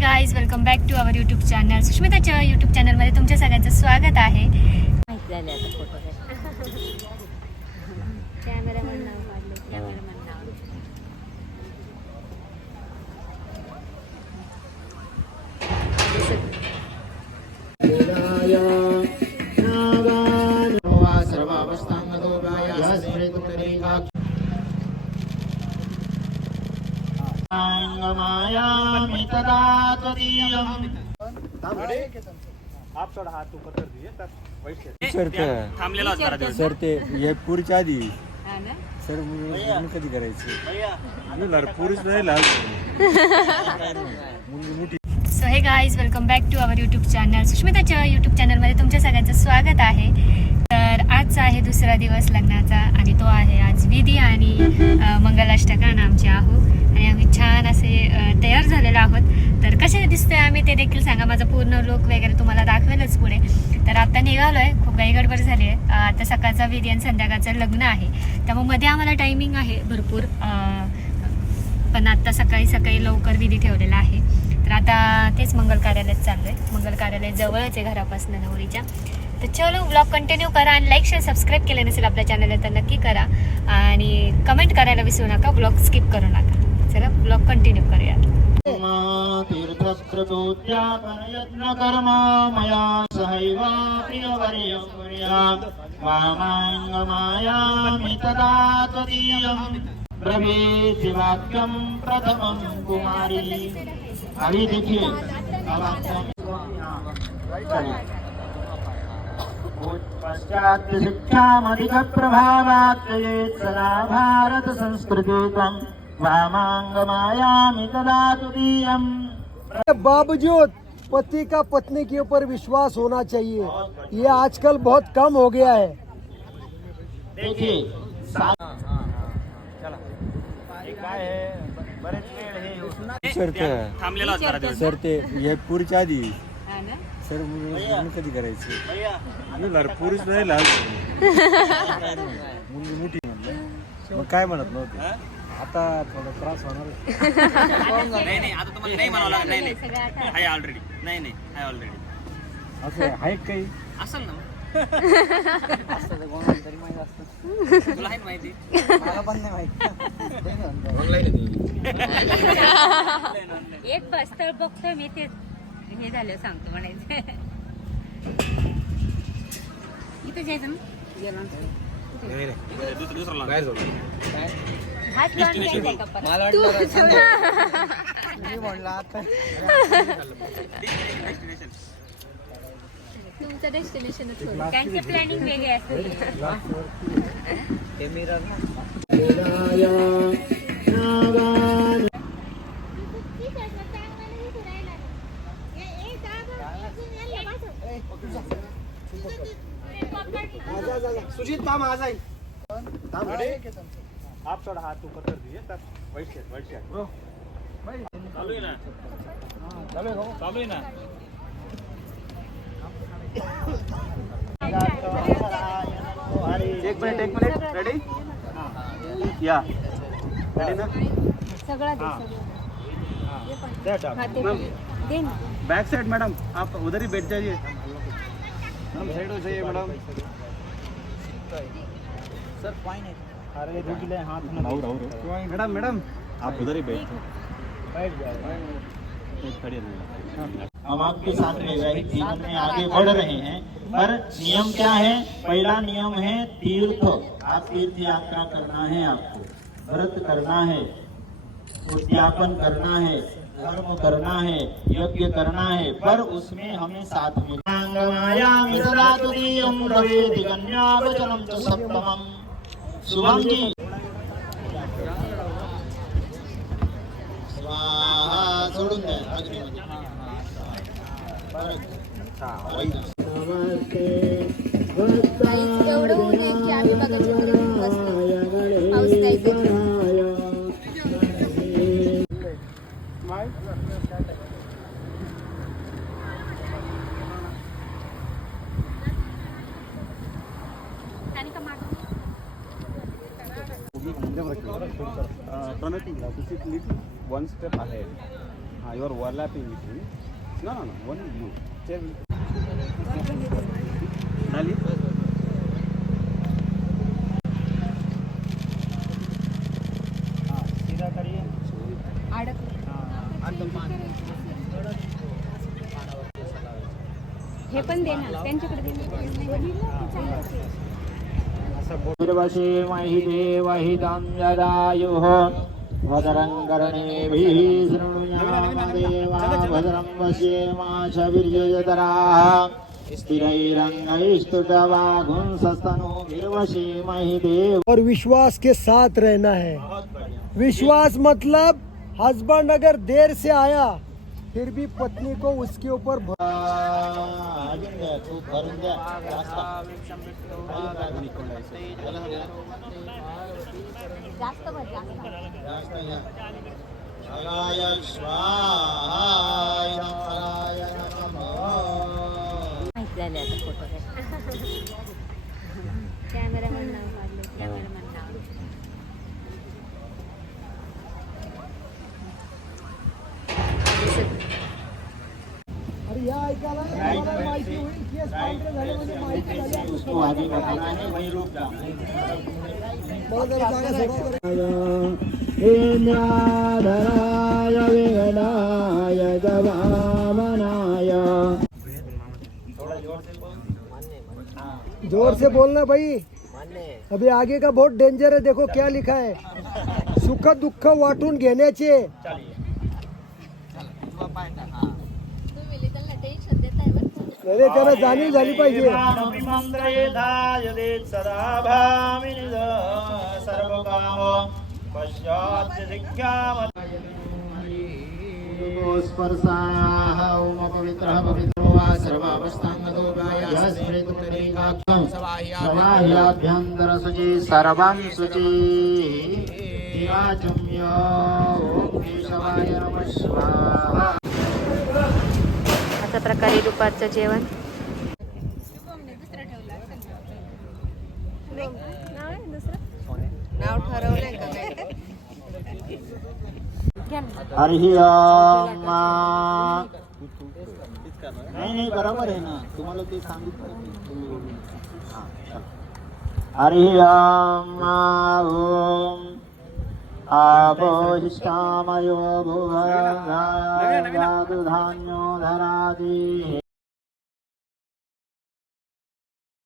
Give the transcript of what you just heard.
Guys, welcome back to our YouTube channel. सुष्मिताच्या YouTube चॅनलमध्ये तुमच्या सगळ्यांचं स्वागत आहे. कॅमेरामन नाव काढले, कॅमेरामन नाव. आप थोड़ा हाथ ऊपर कर दीजिए तब सर ते हे पुरीच्या आधी सर कधी करायचं पुरुष नाही लाल मोठी. So hey guys, welcome back to our YouTube channel. सुष्मिताच्या यूट्यूब चॅनलमध्ये तुमच्या सगळ्यांचं स्वागत आहे. तर आजचा आहे दुसरा दिवस लग्नाचा आणि तो आहे आज विधी आणि मंगलाष्टकान आमचे आहो आणि आम्ही छान असे तयार झालेलो आहोत. तर कसे दिसतोय आम्ही ते देखील सांगा. माझा पूर्ण लुक वगैरे तुम्हाला दाखवेलच पुढे. तर आता निघालोय, खूप काही गडबड झाली आहे. आता सकाळचा विधी आणि संध्याकाळचं लग्न आहे, त्यामुळे मध्ये आम्हाला टायमिंग आहे भरपूर. पण आता सकाळी लवकर विधी ठेवलेला आहे. तर आता तेच मंगल कार्यालयात चाललोय. मंगल कार्यालय जवळच आहे घरापासून नवरीच्या. तर चलो, ब्लॉग कंटिन्यू करा आणि लाईक शेअर सबस्क्राईब केलं नसेल आपल्या चॅनलला तर नक्की करा आणि कमेंट करायला विसरू नका. ब्लॉग स्किप करू नका. चला ब्लॉग कंटिन्यू करूया. तीर्थप्रभूत्यापनयत्न कर्मा मया सहैव प्रियवर्यं वामाङ्गमायामि तदा त्वदीयं ब्रवीति वाक्यं प्रथमं कुमारी. अभी देखिए, अब आपको पश्चात् शिक्षामधिकप्रभावात् सदा भारत संस्कृतिं वामाङ्गमायामि तदा तुदीयम्. बावजूद पति का पत्नी के ऊपर विश्वास होना चाहिए, ये आजकल बहुत कम हो गया है. देखिए सर ते हे पुरीच्या आधी सर कधी करायचं पुरुष नाही लाल मोठी मग काय म्हणत नव्हते. आता थोडा त्रास होणार. नहीं आता तुम्हाला नाही म्हणावं लागत. नाही आहे ऑलरेडी. नाही आहे ऑलरेडी. असं आहे काही असेल ना. तुला आहे माहिती. मला पण नाही माहिती. एक स्थळ बघतो मी, ते हे झालं सांगतो म्हणायचं. इथं जायचं ना. दुसरं बाहेर जाऊ. हात लावून जायचंय का परत? तुमचं डेस्टिनेशन त्यांचे प्लॅनिंग वेगळे असते. सुजीत काम आ जाए. आप थोड़ा हाथ ऊपर कर दीजिए तब वाइट शर्ट चालू है ना. एक मिनिट रेडी या रेडी ना. सगळं बैक साइड मैडम, आप उधर ही बैठ जाइए. मैडम साइड हो जाइए मैडम. सर फाइन है. अरे दो किलो हाथ में मैडम आप उधर ही बैठ जाए. हम आपके साथ वैवाहिक जीवन में आगे बढ़ रहे हैं, पर नियम क्या है? पहला नियम है तीर्थ. आप तीर्थ यात्रा करना है, आपको व्रत करना है, उद्यापन करना है, धर्म करना है, यज्ञ करना है, पर उसमें हमें साथ में शुभम जी सोडून द्या अग्नीमध्ये. एवढं ऊन आहे की आम्ही बघायचं तरी पाऊस नाही पेट. one step ahead. you are overlapping with me. No, only you. Tell me. Nali? सीधा करिए. हे पण दे ना त्यांच्याकडे दे निर्वशे महि देवहितं यदायुः भद्रं कर्णेभिः शृणुयाम देवा भद्रं पश्येमाशवीर्यजतराः स्थिरैरङ्गैस्तुष्टुवागुंसस्तनूभिर्वशे महि देव. और विश्वास के साथ रहना है. विश्वास मतलब हस्बैंड अगर देर से आया फिर भी पत्नी को उसके ऊपर खूप भरून द्या. जास्त घ्या. अगाय स्वाहाय नमः. कॅमेरामॅन नाव काढले कॅमेरामॅन नाव अरे या ऐकायला आम्हाला माहिती होईल केस पांढरे झाले म्हणजे माहिती झाली आपण उसको आगे बढ़ाना है, वहीं रुक जाओ. मला जरा जागा सोडा. इंद्राधराय विघ्नाय जवामनाय. जोर से बोलना भाई. अभी आगे का बहुत डेंजर है. देखो क्या लिखा है. सुख दुःख वाटून घेण्याचे. अरे त्याला जाणीव झाली पाहिजे. सदा भामिनी सर्वकामो स्पर्शाः ओम पवित्रः पवित्रो वा सर्वावस्थांगतोऽभ्यः स्मृतपुण्डरीकाक्षं समाह्याभ्यन्तरं शुचि सर्वं शुचि दिवाचम्य ओम केशवाय नमः स्वाहा. अशा प्रकारे दुपारचं जेवण नाव ठरवलंय का हरि ओम. नाही बरोबर आहे ना. तुम्हाला ते सांगितलं. हरि ओम. ओम आपोहिष्ठामयो भुवः धान्यो धराति.